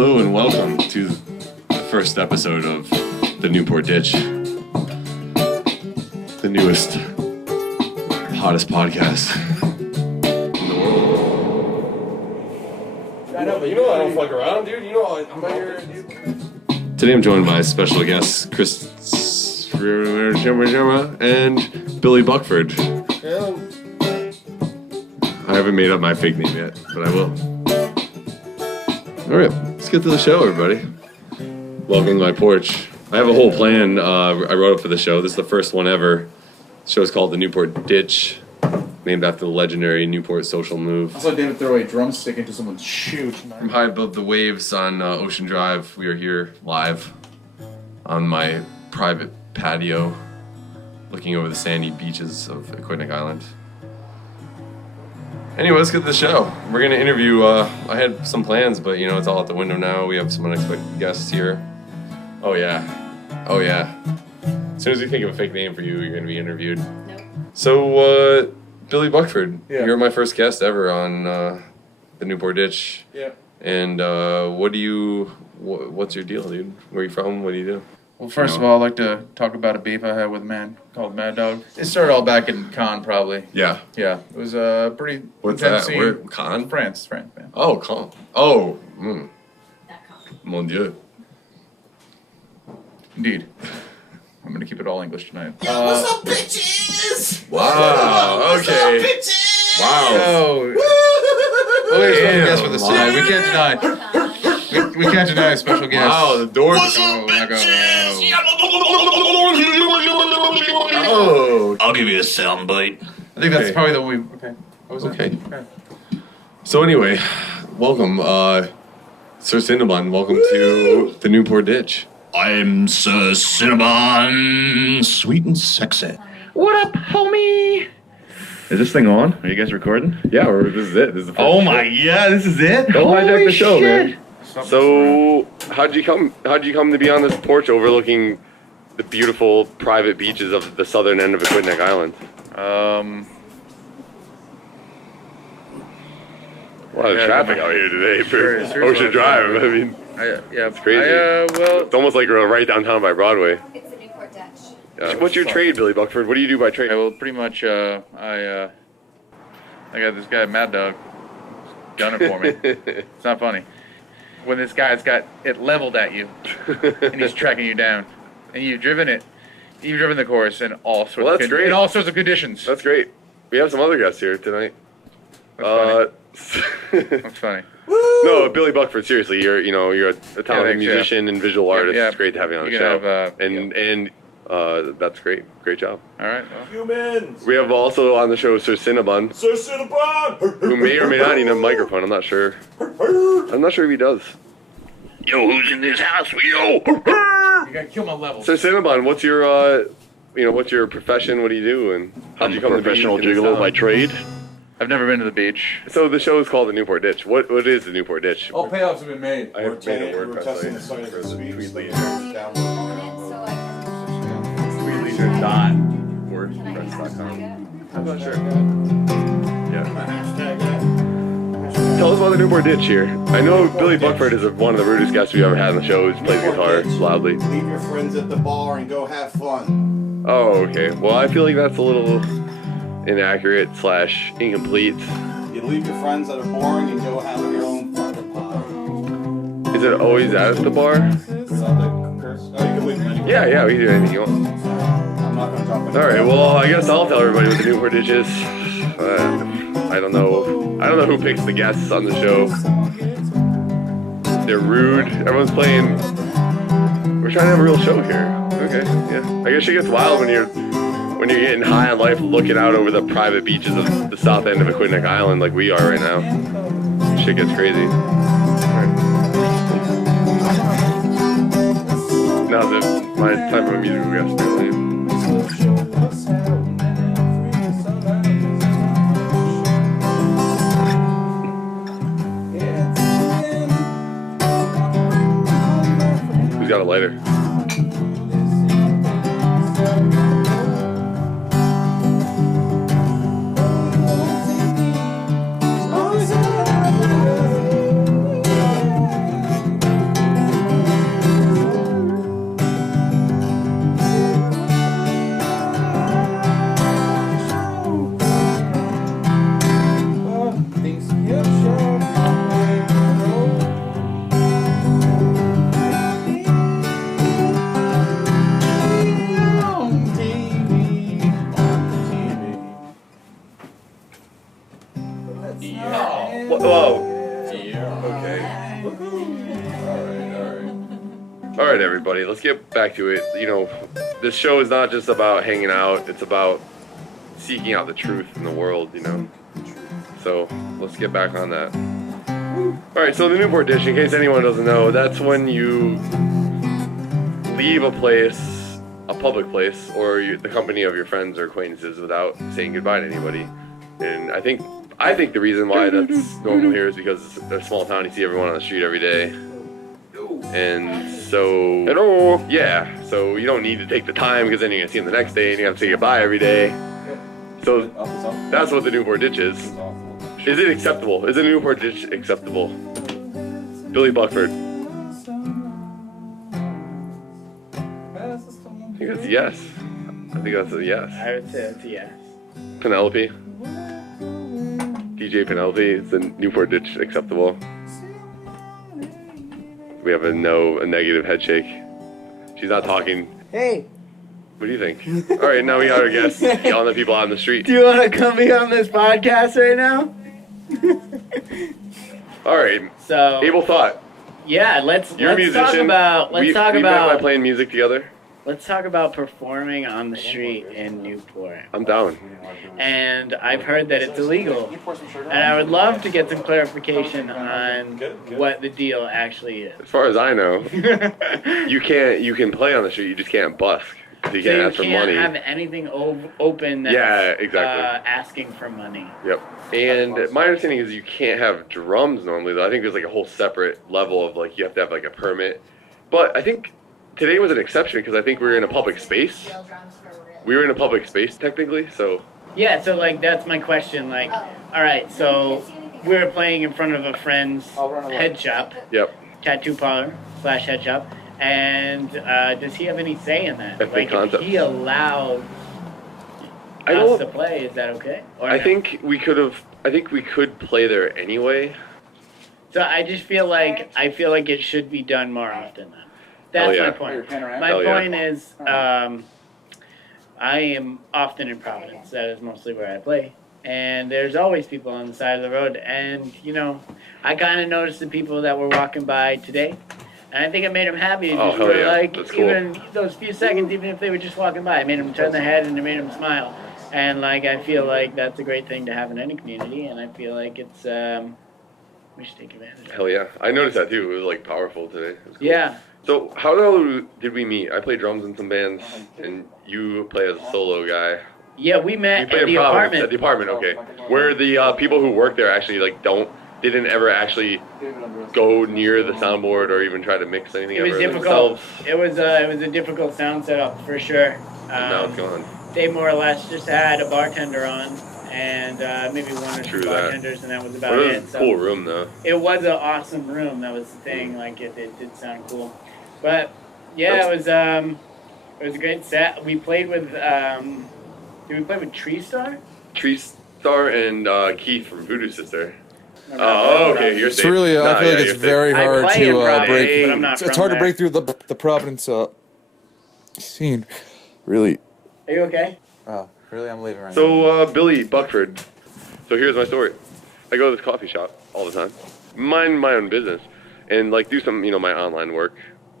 Hello and welcome to the first episode of the Newport Ditch, the newest, hottest podcast in the world. I know, but you know I don't fuck around, dude. You know I'm out here, dude. Today I'm joined by special guests Chris and Billy Buckford. Yeah. I haven't made up my fake name yet, but I will. Alright, let's get to the show, everybody. Welcome to my porch. I have a whole plan I wrote up for the show. This is the first one ever. The show's called the Newport Ditch, named after the legendary Newport social move. I saw David throw a drumstick into someone's shoe tonight. From high above the waves on Ocean Drive, we are here live on my private patio, looking over the sandy beaches of Aquidneck Island. Anyway, let's get to the show. We're going to interview, I had some plans, but it's all out the window now. We have some unexpected guests here. Oh yeah. As soon as we think of a fake name for you, you're going to be interviewed. Nope. So, Billy Buckford, Yeah. You're my first guest ever on the Newport Ditch. Yeah. And what's your deal, dude? Where are you from? What do you do? Well, first of all, I'd like to talk about a beef I had with a man called Mad Dog. It started all back in Cannes, probably. Yeah. Yeah, it was pretty What's intense that? scene. Where? Cannes? France, man. Oh, Cannes. Oh, That comes. mon Dieu. Indeed. I'm gonna keep it all English tonight. What's up, bitches? Wow, What's okay. up, bitches? Wow. Oh, well, there's a special guest with us tonight. We can't deny. We can't deny a special guest. Wow, the doors. What's up, bitches? Oh. I'll give you a soundbite. I think that's Okay. probably the one we. Okay. What was Okay. Okay. So anyway, welcome, Sir Sinnabon. Welcome to the Newport Ditch. I'm Sir Sinnabon, sweet and sexy. What up, homie? Is this thing on? Are you guys recording? Yeah, this is it. This is the first Oh show. my, yeah, this is it. Don't hijack Holy the show, shit. man. So, how'd you come to be on this porch overlooking the beautiful private beaches of the southern end of Aquidneck Island? A lot of Yeah, traffic out here today for Sure, there's a lot Ocean of Drive. traffic. I mean, It's crazy. well, it's almost like we're right downtown by Broadway. It's the Newport Ditch. What's your trade, Billy Buckford? What do you do by trade? yeah, well, pretty much. I got this guy Mad Dog gunning for me. It's not funny. When this guy's got it leveled at you and he's tracking you down, and you've driven the course in all sorts Well, that's great. in all sorts of conditions. That's great. We have some other guests here tonight. That's funny. No, Billy Buckford. Seriously, you're a talented thanks, musician and visual artist. yeah. It's great to have you on the You show. can have, and that's great. Great job. All right. Well, Humans. We have also on the show Sir Sinnabon, Sir Sinnabon. who may or may not need a microphone. I'm not sure. I'm not sure if he does. Yo, who's in this house? Yo! you gotta kill my levels. Sir Sinnabon, what's your what's your profession? What do you do? And how'd I'm you a come professional to be in this gigolo town? by trade. I've never been to the beach. So the show is called the Newport Ditch. What is the Newport Ditch? All payoffs have been made. I have made a WordPress testing the site site for as the we Tweed speak. Leader. Own it, so I Tweedleader.wordpress.com. can. I'm not sure. Yeah. Tell us about the Newport Ditch here. I know Billy Buckford is one of the rudest guests we've ever had on the show. He plays guitar loudly. Leave your friends at the bar and go have fun. Oh, okay. Well, I feel like that's a little inaccurate / incomplete. You leave your friends that are boring and go have your own private pie. Is it always at the bar? Oh, you can leave them anywhere. Yeah, we can do anything you want. I'm not going to drop it. All right. Well, I guess I'll tell everybody what the Newport Ditch is. I don't know. I don't know who picks the guests on the show. They're rude. Everyone's playing. We're trying to have a real show here. Okay. Yeah. I guess it gets wild when you're getting high on life, looking out over the private beaches of the south end of Aquidneck Island, like we are right now. Shit gets crazy. Now that my time for a musical guest, really. Who's got a lighter? Whoa. Yeah. Okay. Alright. All right, everybody. Let's get back to it. You know, this show is not just about hanging out. It's about seeking out the truth in the world, you know. So let's get back on that. All right, so the Newport dish, in case anyone doesn't know, that's when you leave a place, a public place, or the company of your friends or acquaintances without saying goodbye to anybody. And I think the reason why that's normal here is because it's a small town. You see everyone on the street every day. And so, hello, yeah, so you don't need to take the time because then you're gonna see them the next day and you have to say goodbye every day. So that's what the Newport ditch is. Is it acceptable? Is a Newport ditch acceptable? Billy Buckford. I think that's a yes. I think that's a yes. I would say that's a yes. Penelope. DJ Penelope, is the Newport ditch acceptable? We have a negative head shake. She's not talking. Hey, What do you think? All right, now we got our guests yelling at people out on the street. do you want to come be on this podcast right now? All right, So Able Thought. yeah, let's You're a musician. talk about we met by playing music together. let's talk about performing on the street in Newport. I'm down. And I've heard that it's illegal. And I would love to get some clarification on what the deal actually is. As far as I know, you can play on the street. You just can't busk. So you can't ask for money. Have anything open that's Yeah, exactly. asking for money. Yep. And my understanding is you can't have drums normally, though. I think there's like a whole separate level of like you have to have like a permit. But I think today was an exception because I think we were in a public space. Steel drums for real. We were in a public space technically, so Yeah, so like that's my question. Like, all right, so we were playing in front of a friend's head shop, yep. tattoo parlor / head shop, and does he have any say in that? Epic Like, concept. if he allowed I us don't. to play, is that okay? Or I no? think we could have. I think we could play there anyway. So. I just feel like it should be done more often. That's yeah. my point. My Hell yeah. point is, I am often in Providence. That is mostly where I play. And there's always people on the side of the road. And, you know, I kind of noticed the people that were walking by today. And I think it made them happy. Oh, Just hell for, yeah. like, That's cool. even those few seconds, even if they were just walking by, it made them turn their head and it made them smile. And, like, I feel like that's a great thing to have in any community. And I feel like it's, we should take advantage of it. Hell yeah. I noticed that too. It was like powerful today. It was cool. Yeah. So how the hell did we meet? I play drums in some bands, and you play as a solo guy. Yeah, we You met play at the in Providence, apartment. at the apartment, okay. Where the people who work there actually like didn't ever actually go near the soundboard or even try to mix anything It was ever difficult. themselves. It was a difficult sound setup for sure. And now it's gone. They more or less just had a bartender on and maybe one or True two that. bartenders, and that was about But it it. was a So cool room though. it was an awesome room. That was the thing. Like it did sound cool. But yeah, it was a great set. We played with did we play with Tree Star? Tree Star and Keith from Voodoo Sister. Remember Oh, that? okay, you're It's safe. really, No, I feel yeah, like you're it's safe. very I hard play in to Providence, break. but I'm not It's from hard to there. break through the Providence scene. Really. Are you okay? Oh, really? I'm leaving right now. So, Billy Buckford. So here's my story. I go to this coffee shop all the time, mind my own business, and like do some, my online work.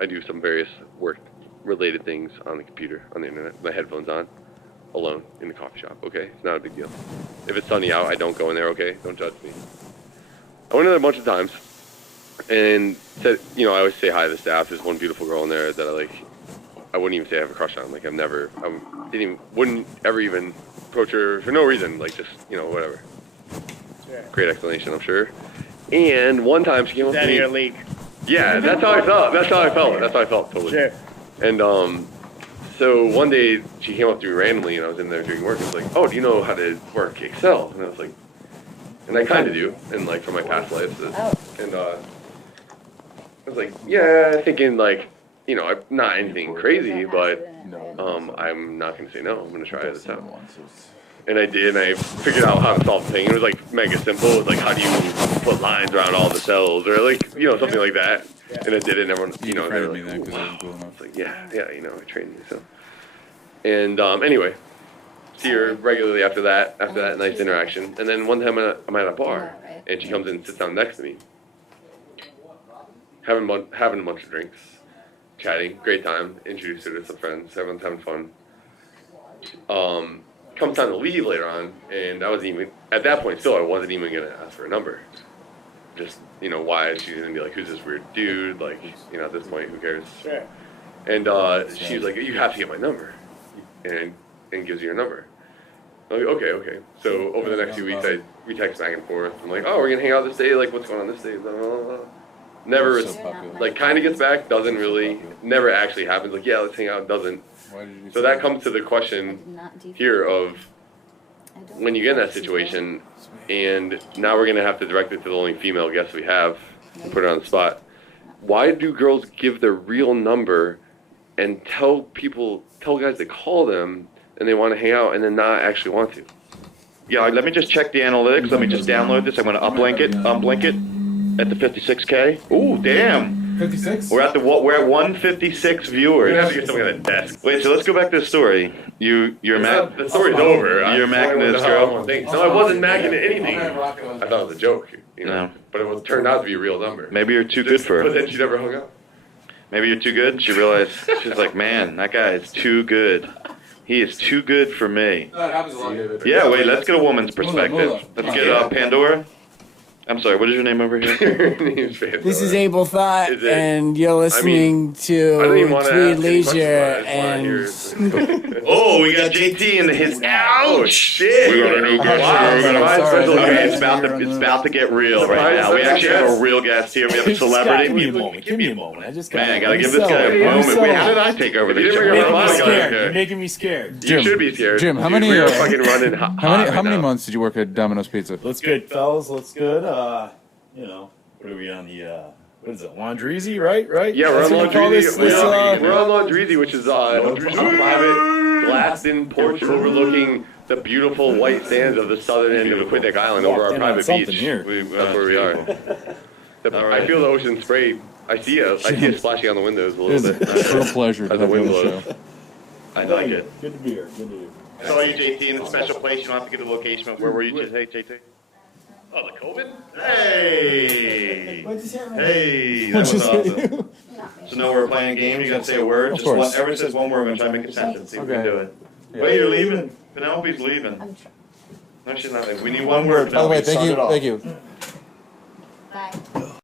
I do some various work-related things on the computer, on the internet, my headphones on, alone in the coffee shop. Okay, it's not a big deal. If it's sunny out, I don't go in there. Okay, don't judge me. I went in there a bunch of times, and said, I always say hi to the staff. There's one beautiful girl in there that I wouldn't even say I have a crush on. Like wouldn't ever even approach her for no reason. Like just, whatever. Sure. Great explanation, I'm sure. And one time she came up Is to that me. your league? Yeah, that's how I felt. That's how I felt, totally. Sure. And so one day she came up to me randomly, and I was in there doing work. And was like, "Oh, do you know how to work Excel?" And I was like, "And I kind of do, and like from my past lives." And I was like, "Yeah," thinking like, not anything crazy, but I'm not gonna say no. I'm gonna try this out. And I did, and I figured out how to solve the thing. It was like mega simple. It was like, how do you put lines around all the cells, or like, something like that. And I did it, and everyone, they were like, wow. It's like, yeah, I trained myself. And anyway, see her regularly after that nice interaction. And then one time I'm at a bar, and she comes in and sits down next to me, having a bunch of drinks, chatting, great time. Introduced her to some friends, everyone's having fun. Comes time to leave later on, and I wasn't even at that point. Still, I wasn't even gonna ask for a number. Just why she's gonna be like, who's this weird dude? Like at this point, who cares? Sure. And she was like, you have to get my number, and gives you her number. I'm like, okay. So over the next few weeks, we text back and forth. I'm like, oh, we're gonna hang out this day. Like, what's going on this day? Blah, blah, blah. Never, like, kind of gets back. Doesn't really. Never actually happens. Like, yeah, let's hang out. Doesn't. So that comes to the question here of when you get in that situation, and now we're gonna have to direct it to the only female guest we have and put her on the spot. Why do girls give their real number and tell guys to call them and they want to hang out and then not actually want to? Yeah, let me just check the analytics. Let me just download this. I'm going to uplink it at the 56K. Ooh, damn. 56? We're at 156 viewers. We have to get something on the desk. Wait, so let's go back to the story. You're The story's over. You're macking this girl. No, I wasn't macking anything. I thought it was a joke, No. But it turned out to be a real number. Maybe you're too good for But her. then she never hung up. Maybe you're too good. She realized, she's like, man, that guy is too good. He is too good for me. That happens a lot. Yeah, wait, let's get a woman's perspective. hold on. Let's get Pandora. I'm sorry, what is your name over here? Her name's Pandora. This is Abel Thought, Is it? and you're listening I don't even to want to Tweed ask any questions, Leisure, but I just and wanna hear it. Oh, we got JT in his Oh, shit! We're gonna do good. Wow, We're gonna- surprise sorry. special Okay, guest. it's about to get real right now. We actually have a real guest here. We have a celebrity. Give me a moment. Give me a moment. I just got. Man, gotta give this guy a moment. Wait, how did I take over the You didn't show? bring You're up making me Monica. scared. Okay. You're making me scared. You Jim, should be scared. Jim, how Dude, many, We are uh, fucking running hot. How many right now. months did you work at Domino's Pizza? Looks good, fellas. Looks good. What are we on the? What is it? Laundreezy, right? Yeah, we're That's on what we call Laundreezy. this, We're on Laundreezy, which is a private glassed-in porch overlooking the beautiful white sands of the southern end of Aquidneck Island over our Walked in on private something beach. here. That's where we are. I feel the ocean spray. I see it splashing on the windows a It little is bit. a real pleasure to As the have you on wind the blows. show. I like it. Good to be here. Good to be here. I saw you, JT, in a special place. You don't have to give the location. But where were you, JT? Oh, the COVID? Hey! Hey! That was awesome. So now we're playing a game. You gotta say a word. Of Just one. course. Everyone says one word. We're gonna try to make a sentence. See if we can Okay. do it. Yeah. Wait, you're leaving. Penelope's leaving. No, she's not leaving. We need one word. By the way, Penelope. thank you. Start it off. Thank you.